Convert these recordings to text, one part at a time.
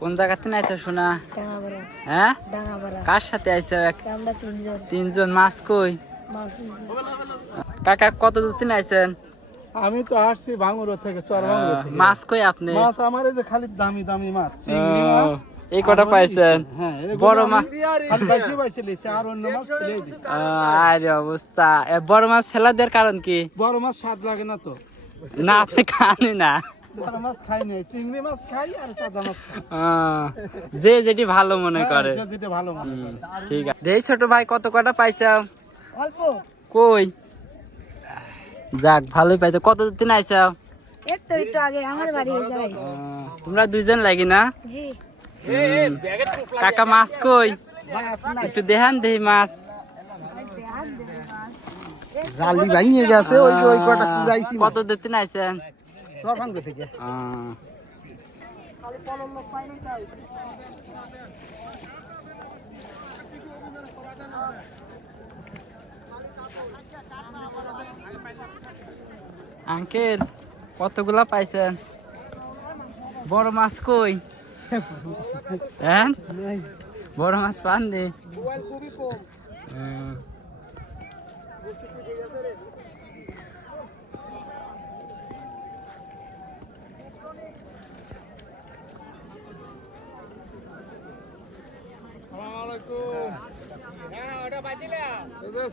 কোন জায়গা থেকে আইছো শোনা? ডাঙ্গাপাড়া। হ্যাঁ, ডাঙ্গাপাড়া। কার সাথে আইছো? আমরা তিনজন। তিনজন। মাছ কই? মাছ কাকা কত দূর থেকে আইছেন? আমি তো আসছি ভাঙুরা থেকে, চর ভাঙুরা থেকে। মাছ কই আপনি? মাছ আমার এই যে খালি দামি দামি মাছ, চিংড়ি মাছ। এই কটা পাইছেন? হ্যাঁ, বড় মাছ খালি পাইছি আর অন্য মাছ ফেলে দিছি। আরে অবস্থা। বড় মাছ ফেলা দেওয়ার কারণ কি? বড় মাছ স্বাদ লাগে না তো। না, আপনি খানই না। বড় মাছ খাই না, চিংড়ি মাছ খাই আর সাদা মাছ খাই। যে যেটি ভালো মনে করে। যে যেটা ভালো মনে করে। ঠিক আছে। দেই ছোট ভাই, কত কটা পাইছো? অল্প। কই? যাক, ভালোই পাইছো। কত দিন আইছো? একটু আগে আমার বাড়ি যাই। তোমরা দুইজন লাগি না? জি। কাকা মাছ কই? একটু দেখান দেই মাছ। জালি ভাঙিয়ে গেছে, ওই যে ওই কটা কুড়াইছি। কত দিন আইছেন? চর ভাঙুরা থেকে। আঙ্কেল, কতগুলা পাইছেন? বড় মাছ কই? হ্যাঁ, বড় মাছ পান দি?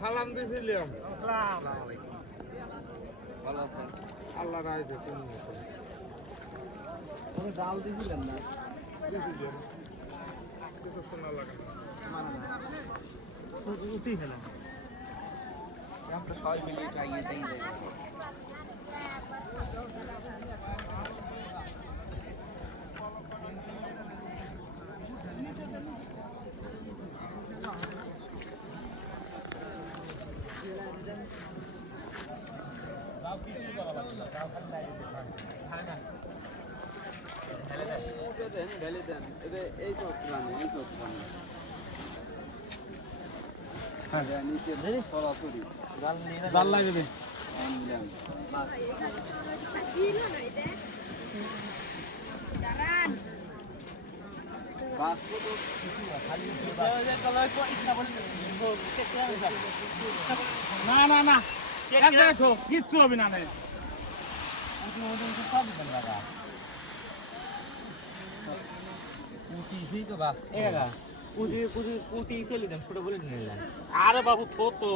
সালাম দিয়েছিলাম। আল্লাহ রাইছে ডাল দিছিলেন না? সবাই মিলে জাল লাগবে। না না না, দেখো কিচ্ছু হবে না। আরে বাবু থো তো,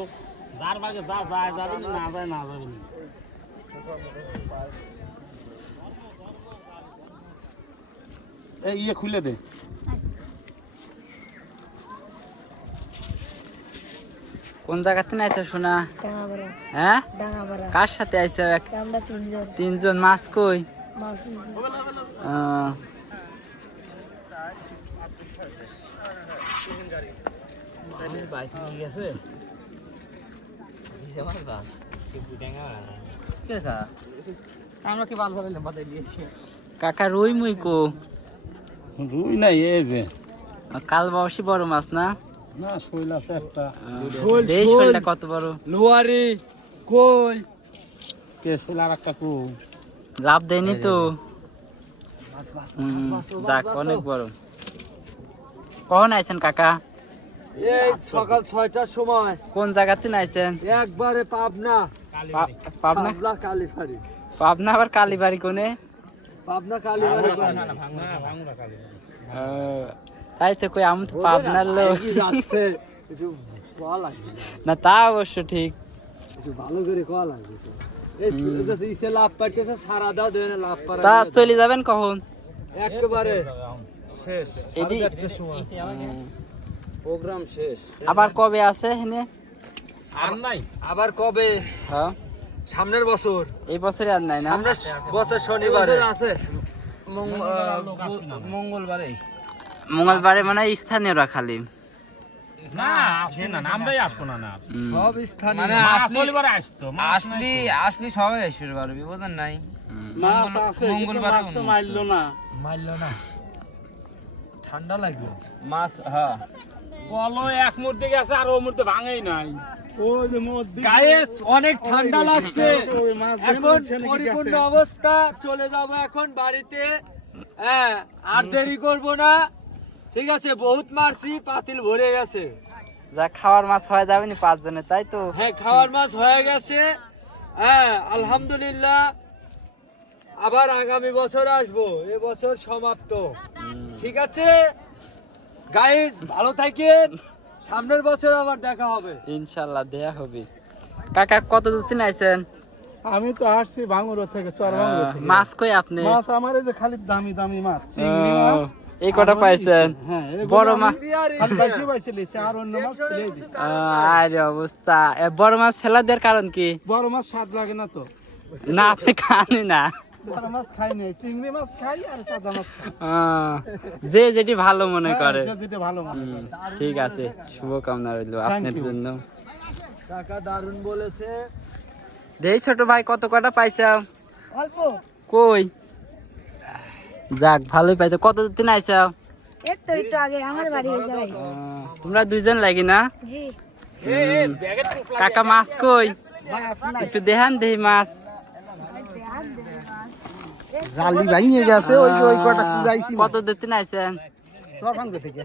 যার বাগে যা যায় যাবে না, না যায় না যাবে না। এই ইয়ে খুলে দে। কোন জায়গা থেকে আইছো শোনা? ডাঙ্গাপাড়া। হ্যাঁ, ডাঙ্গাপাড়া। কার সাথে আইছো? আমরা তিনজন। তিনজন। মাছ কই? মাছ কাকা রুই মুই কো? রুই নাই, এই যে কাল বাউসি বড় মাছ না? না, শৈল আছে একটা। দেই শৈলটা কত বড়? লোয়ারি কই কে শৈল আর একটা কো লাভ দেয়নি তো? যাক, অনেক বড়। কখন আইছেন কাকা? এই সকাল 6টার সময়। কোন জায়গা থেকে আইছেন? একবারে পাবনা। পাবনা? পাবনা কালীবাড়ি। পাবনা আবার কালীবাড়ি কোনে? পাবনা কালীবাড়ি। তাই তো কই, আমি তো পাবনার লোক। যাচ্ছে একটু কল লাগবে না, তা অবশ্য ঠিক। একটু ভালো করে কল লাগবে। এই ইসে লাভ পাইতেছে, সারা দাও দেন লাভ পারা। তা চলে যাবেন কখন? একেবারে শেষ। এডি প্রোগ্রাম শেষ। আবার কবে আছে হেনে? আর নাই। আবার কবে? হ্যাঁ, সামনের বছর। এই বছরে আর নাই না? সামনের বছর শনিবারে আছে। মঙ্গলবারে। মঙ্গলবারে মানে স্থানীয়রা খালি? না আসে না, আমরাই আসবো না। না সব স্থানে মানে শনিবারে আসতো। আসলি সবাই আসবে পারবে, বিপদ নাই। মাছ আছে, কিন্তু মাছ তো মারলো না। মারলো না, ঠান্ডা লাগবে মাছ। হ্যাঁ, বলো এক মুহূর্তে গেছে আর ও মুহূর্তে ভাঙেই নাই। ওই যে মধ্যে গায়েস অনেক ঠান্ডা লাগছে। ওই মাছ এখন পরিপূর্ণ অবস্থা। চলে যাব এখন বাড়িতে। হ্যাঁ আর দেরি করবো না, ঠিক আছে? বহুত মারছি, পাতিল ভরে গেছে। যা খাওয়ার মাছ হয়ে যাবে নি 5 জনের, তাই তো? হ্যাঁ খাওয়ার মাছ হয়ে গেছে। হ্যাঁ আলহামদুলিল্লাহ, আবার আগামী বছর আসবো, এবছর সমাপ্ত। ঠিক আছে গাইস, ভালো থাকেন, সামনের বছর আবার দেখা হবে ইনশাআল্লাহ দেয়া হবে। কাকা কত দূর থেকে আইছেন? আমি তো আসছি ভাঙুর থেকে, চর ভাঙুর থেকে। মাছ কই আপনি? মাছ আমার এই যে খালি দামি দামি মাছ, চিংড়ি মাছ। এই কটা আর পাইছেন? হ্যাঁ, বড় মাছ খালি পাইছি লিছি, আর অন্য মাছ ফেলে দিছি। আরে অবস্থা। বড় মাছ ফেলা দেওয়ার কারণ কি? বড় মাছ স্বাদ লাগে না তো। না আপনি খানই না। বড় মাছ খাই নাই, চিংড়ি মাছ খাই আর সাদা মাছ খাই। যে যেটি ভালো মনে করে। হ্যাঁ, যেটা ভালো মনে করে। ঠিক আছে, শুভকামনা রইল আপনার you. জন্য। কাকা দারুণ বলেছে। দেই ছোট ভাই কত কটা পাইছাও? অল্প। কই? যাক ভালোই পাইছো। কত দিন আইছাও? এই তো একটু আগে আমার বাড়ি এসে ভাই। তোমরা দুইজন লাগি না? জি। কাকা মাছ কই? একটু দেখান দেই মাছ। জালি ভাঙিয়ে গেছে, ওই যে ওই কটা কুড়াইছি। কত দিন আইছেন? চর ভাঙুর থেকে।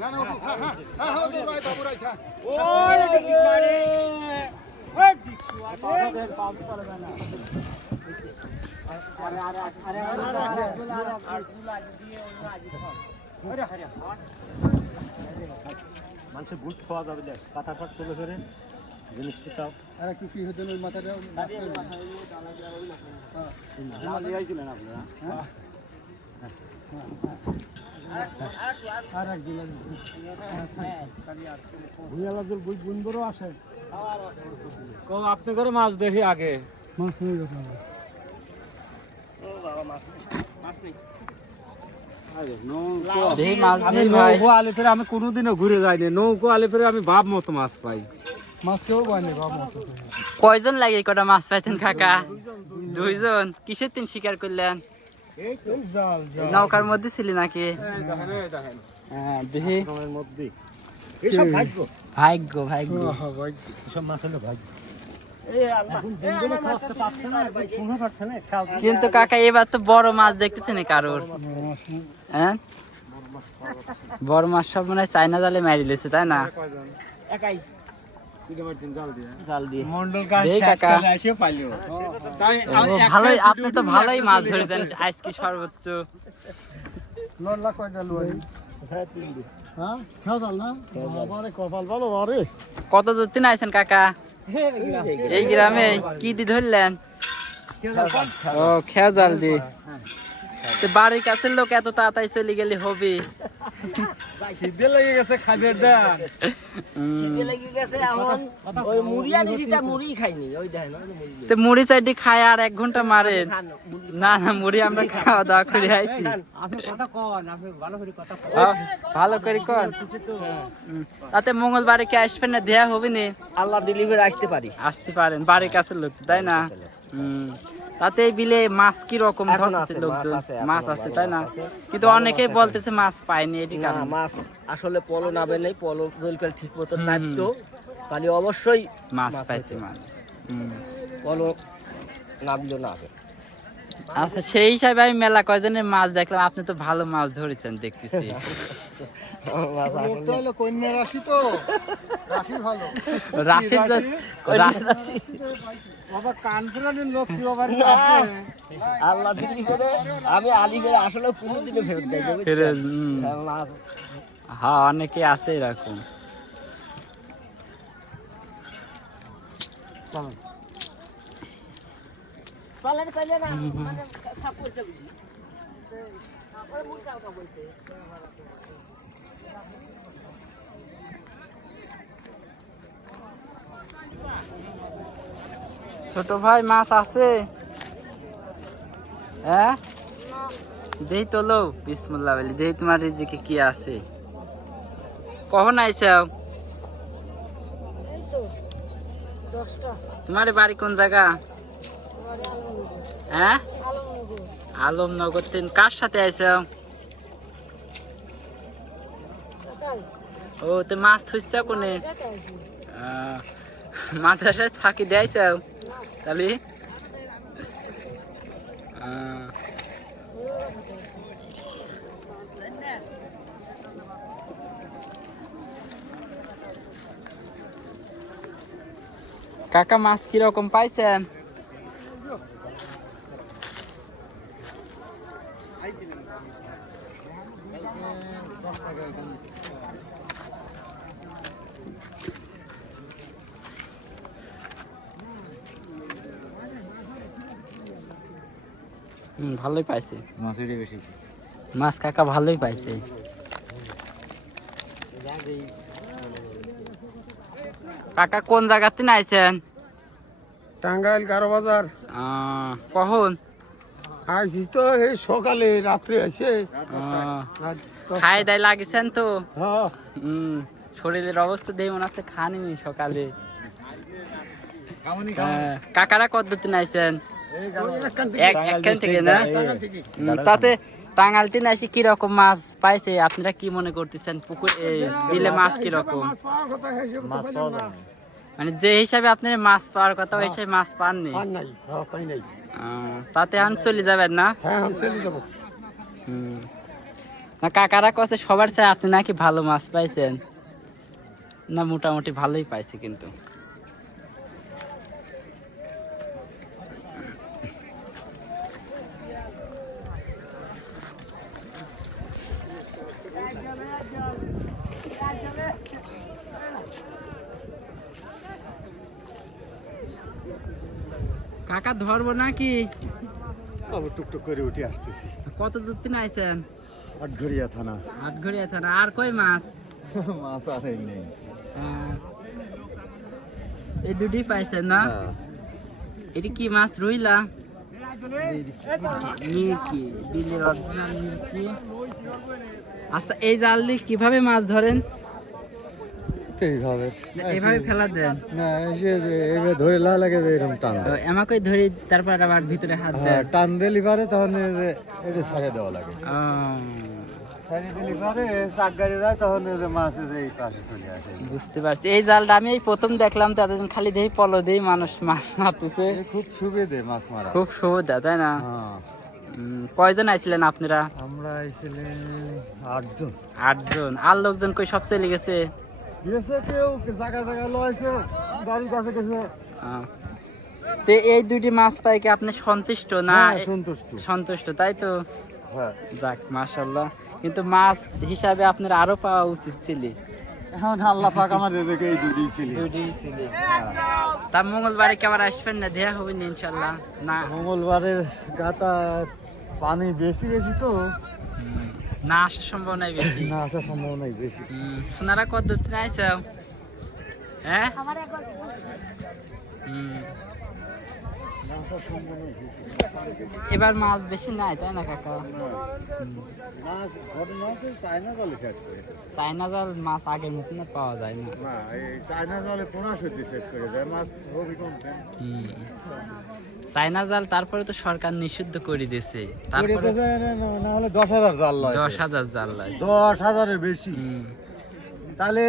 না না, খা খা খা, দে ভাই বাবু রাই খা। মানুষের বুট খাওয়া যাবে না, পাতা পাত চলে করে জিনিস চাও। আরে কি কি হতেন ওই মাথাটা? আইছিলেন আপনারা? আর এক দিন ভুইয়ালাদের বই বুনবরও আসে। আপনি করে মাছ দেখি আগে। মাছ হয়ে গেছে। দেই মাছ দেই ভাই। নৌকো আলে ফেরে আমি কোনোদিনও ঘুরে যাইনি, নৌকো আলে ফেরে আমি ভাব মতো মাছ পাই। মাছ কেউ পায়নি বাবা মতো। কয়জন লাগে এই কটা মাছ পাইছেন কাকা? দুইজন। কিসের তিন শিকার করলেন? এই জাল জাল। নৌকার মধ্যে ছিলি নাকি? হ্যাঁ দেখি। মধ্যে এসব ভাগ্য। ভাগ্য ভাগ্য। হ্যাঁ ভাগ্য। এসব মাছ হলো ভাগ্য। কিন্তু কাকা এবার তো বড় মাছ দেখতেছেন কারোর। হ্যাঁ বড় মাছ সব মনে হয় চাইনা জালে মারি লেছে, তাই না? একাই জাল দিয়ে মন্ডল দেই কাকা। এসে পাইলো। ভালোই, আপনি তো ভালোই মাছ ধরেছেন আজকে সর্বোচ্চ। নল্লা কয়টা লুয়াই? হ্যাঁ খাওয়া জাল না? বাবারে কপাল ভালো বারে। কত দূর তিন আইছেন কাকা? এই গ্রামে কি দি ধরলেন? ও খেয়া জাল দি। তো বাড়ির কাছের লোক এত তাড়াতাড়ি চলে গেলে হবে? খিদে লেগে গেছে, খাবার দেন। লেগে গেছে এখন। ওই মুড়ি আনিছি, তা মুড়ি খাইনি। ওই দেখেন ওই মুড়ি তো মুড়ি চাইটি খায় আর 1 ঘন্টা মারেন? না না, মুড়ি আমরা খাওয়া দাওয়া করে আইছি। আপনি কথা কন, আপনি ভালো করে কথা কন। ভালো করে কর। তাতে মঙ্গলবারে কি আসবেন না? দেয়া হবে না? আল্লাহ ডেলিভারি আসতে পারি। আসতে পারেন, বাড়ির কাছের লোক, তাই না? তাতে এই বিলে মাছ কি রকম ধরতেছে লোকজন? মাছ আছে তাই না? কিন্তু অনেকেই বলতেছে মাছ পায়নি, এটি না কারণ মাছ আসলে পলো নাবে নেই, পলো রোলকাল ঠিক মতো নাবতো তাহলে অবশ্যই মাছ পাইতে মাছ। পলো নামলো না। আচ্ছা, সেই হিসাবে আমি মেলা কয়জনের মাছ দেখলাম, আপনি তো ভালো মাছ ধরেছেন দেখতেছি। লোকটা হলো কন্যা রাশি, তো রাশি ভালো। রাশিদ বাবা কানপুরানের লোক কি আবার আল্লাহ দিলি করে আমি আলিগড়ে আসলে কোনোদিনও ফেরত দেয় হ্যাঁ, অনেকে আছে এরকম। ছোট ভাই মাছ আছে? হ্যাঁ দেই তোলো। বিসমুল্লাহ বলি, দেই তোমার রিজিকে কি আছে। কখন আইসাও? এই তো 10টা। তোমার বাড়ি কোন জায়গা? হ্যাঁ আলমনগর তিন কার সাথে আইছো? ও তো মাছ থুইছ কোনে? মাদ্রাসায় ফাঁকি দিয়েছ তাহলে? কাকা মাছ কিরকম পাইছেন? ভালোই পাইছে মাছ, কাকা ভালোই পাইছে। কাকা কোন জায়গাতে আইছেন? টাঙ্গাইল 11 বাজার। কখন আইসি তো এই সকালে, রাত্রে আছে। খাই দাই লাগিছেন তো? হ্যাঁ শরীরের অবস্থা দিয়ে মনে হচ্ছে খানি সকালে। কাকারা কতদিন আইছেন? একখান থেকে না? তাতে টাঙ্গাইলতে আসি কিরকম মাছ পাইছে আপনারা কি মনে করতেছেন? পুকুরে বিলে মাছ কিরকম? মানে যে হিসাবে আপনার মাছ পাওয়ার কথা ওই হিসাবে মাছ পাননি? তাতে আন চলে যাবেন না? না কাকারা কছে সবার চাই আপনি নাকি ভালো মাছ পাইছেন? না মোটামুটি ভালোই পাইছে কিন্তু। কাকা ধরবো নাকি? টুকটুক করে উঠে আসতেছি। কত দূর থেকে আইছেন? আটঘরিয়া থানা। আটঘরিয়া থানা। আর কই মাছ? মাছ আর নেই। এই দুটি পাইছেন না? এটি কি মাছ? রুইলা? মির্কি, বিলের অরিজিনাল মির্কি। আচ্ছা এই জাল দিয়ে কিভাবে মাছ ধরেন? এইভাবে ফেলা দেন? না এইভাবে ধরে লাগে এরকম টান দেয়। আমাকে ধরে তারপর আবার ভিতরে হাত দেন? টান দিলে পারে তখন এটা ছাড়ে দেওয়া লাগে। বুঝতে পারছি। এই জালটা আমি এই প্রথম দেখলাম, তো এতদিন খালি দেখি পলো দিয়ে মানুষ মাছ মারতেছে। খুব সুবিধে মাছ মারা, খুব সুবিধা, তাই না? কয়জন আইছিলেন আপনারা? আমরা আইছিলেন 8 জন। 8 জন। আর লোকজন কই সব চলে গেছে? কেউ জায়গা জায়গা লইছে, গাড়ি কাছে গেছে। তো এই দুটি মাছ পাই কি আপনি সন্তুষ্ট না? সন্তুষ্ট। সন্তুষ্ট, তাই তো? হ্যাঁ। যাক মাশাআল্লাহ। কিন্তু মাছ হিসাবে আপনার আরো পাওয়া উচিত ছিল। এখন আল্লাহ পাক আমার রেজেকে এই দুটোই ছিল। দুটোই ছিল। তা মঙ্গলবারে কি আবার আসবেন না? দেখা হবে না ইনশাআল্লাহ? না মঙ্গলবারের গাতা পানি বেশি বেশি তো না আসার সম্ভাবনাই বেশি। না আসার সম্ভাবনাই বেশি। আপনারা কত দিন আইছো? হ্যাঁ আমার একবার এবার মাছ বেশি নাই, তাই না কাকা? চায়না জাল মাছ আগের মতন পাওয়া যায় না। চায়না জালে 15 শেষ করে যায় মাছ। চায়না জাল তারপরে তো সরকার নিষিদ্ধ করে দিয়েছে। তারপরে না হলে 10,000 জাল লয়। 10,000 জাল লয়। 10,000-এর বেশি। তাহলে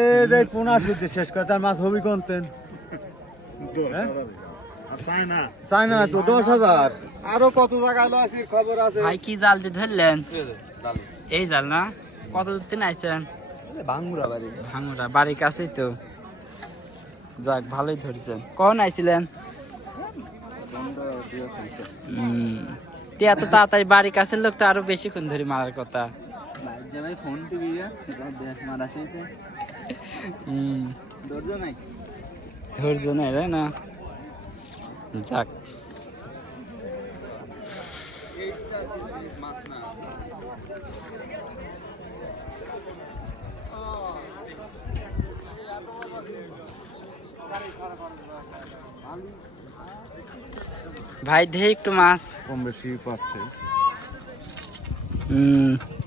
15 শেষ করে তার মাছ হবি কোনতেন? চায়না তো 10,000। আরো কত জায়গায় লয় খবর আছে। ভাই কি জাল দিয়ে ধরলেন? এই জাল না? কত দিন আইছেন? ভাঙ্গুরা বাড়ি। ভাঙ্গুরা বাড়ির কাছেই তো। যাক ভালোই ধরছেন। কখন আইছিলেন? এত তাড়াতাড়ি বাড়ির কাছের লোক তো আরো বেশিক্ষণ ধরে মারার কথা। ফোন ধৈর্য নাই, তাই না? যাক ভাই দেহে একটু মাছ কম বেশি পাচ্ছে।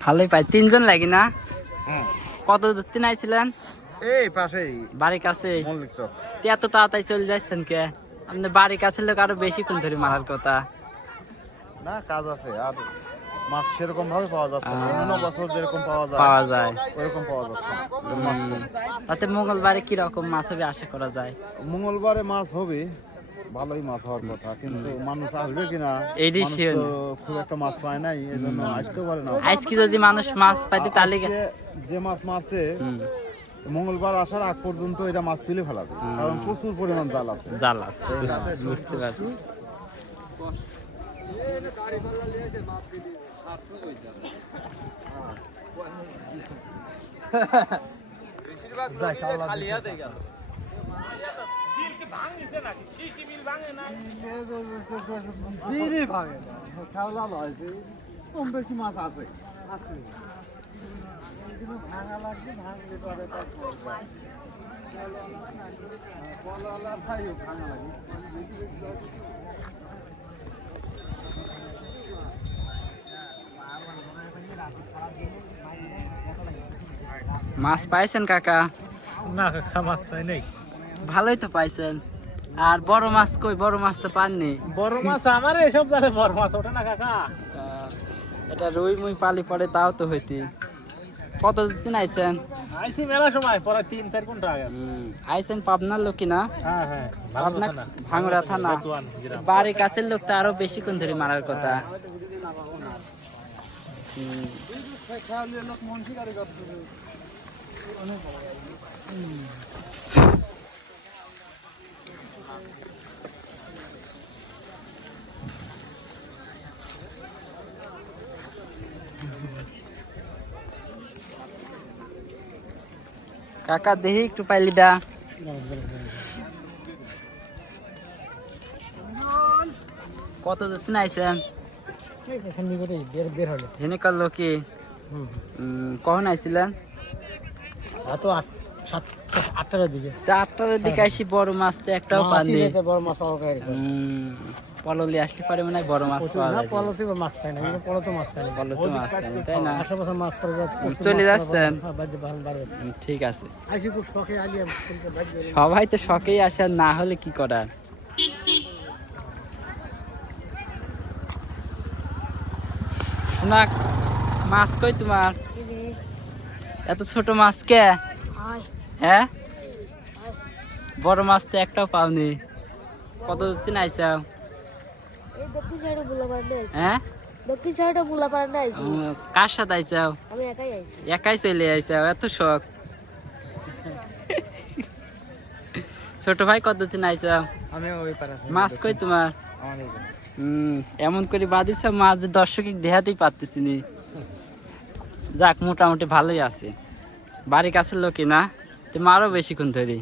ভালোই পাই। 3 জন লাগি না? কত দিন আইছিলেন? এই পাশেই বাড়ির কাছে। মল্লিক চক। এত তাড়াতাড়ি চলে যাচ্ছেন কে? আপনি বাড়ির কাছে লোক আরো বেশিক্ষণ ধরে মারার কথা। না কাজ আছে আর মাছ সেরকম ভাবে পাওয়া যাচ্ছে না অন্য বছর যেরকম পাওয়া যায় ওরকম পাওয়া যাচ্ছে না। মাছ কম। তাতে মঙ্গলবারে কি রকম মাছ হবে আশা করা যায়? মঙ্গলবারে মাছ হবে ভালোই মাছ হওয়ার কথা কিন্তু মানুষ আসবে কিনা এইটাই মানুষ শিওর তো খুব একটা মাছ পায় নাই এই জন্য আসতে পারে না। আজকে যদি মানুষ মাছ পাইতে তাহলে আজকে যে মাছ মারছে মঙ্গলবার আসার আগ পর্যন্ত এটা মাছ তুলে ফেলাবে কারণ প্রচুর পরিমাণ জাল আছে। জাল আছে বুঝতে পারছি। কম বেশি মাছ আছে ভাঙা লাগবে ভাঙলে পরে ভাঙা লাগবে। মাছ পাইছেন কাকা? না কাকা মাছ পাই নাই। ভালোই তো পাইছেন। আর বড় মাছ কই? বড় মাছ তো পাননি। বড় মাছ আমার এসব জালে বড় মাছ ওঠে না কাকা। এটা রুই মুই পালি পরে তাও তো হইতি। কত দিন আইছেন? আইসি মেলা সময় পরে 3-4 ঘন্টা আগে। আইছেন পাবনার লোক না? হ্যাঁ হ্যাঁ পাবনা ভাঙড়া থানা। বাড়ির কাছের লোক তো আরো বেশিক্ষণ ধরে মারার কথা। কাকা দেখি একটু পাইলিটা। কত দিন আইছেন? হেনে করলো কি? কখন আইছিলেন? আটটার দিকে। তা 8টার দিকে আইসি বড় মাছ তো একটাও পাননি। বড় মাছ পাওয়া যায়। পললি আসলে পারে মনে হয় বড় মাছ পাওয়া যায়। পলতে মাছ খাই না পলতে মাছ খাই না। পলতে মাছ খায়, তাই না? আশেপাশে মাছ পড়বে চলে যাচ্ছেন? ঠিক আছে, সবাই তো শখেই আসে, আর না হলে কি করার। শোনা, মাছ কই তোমার? এত ছোট মাছ কে? হ্যাঁ, বড় মাছ তো একটাও পাওনি। কত দিন আইসাও? হ্যাঁ, দক্ষিণ সাইডে বুলাপাড়া আইছি। কার সাথে আইসাও? আমি একাই আইছি। একাই চলে আইসাও? এত শখ। ছোট ভাই কতদিন আইসাও? আমি ওই পারে। মাছ কই তোমার? এমন করে বাদিস মাছ যে দর্শক দেখাতেই পারতেছি নি। যাক, মোটামুটি ভালোই আছে। বাড়ির কাছের লোকই না, তো মারও বেশিক্ষণ ধরি।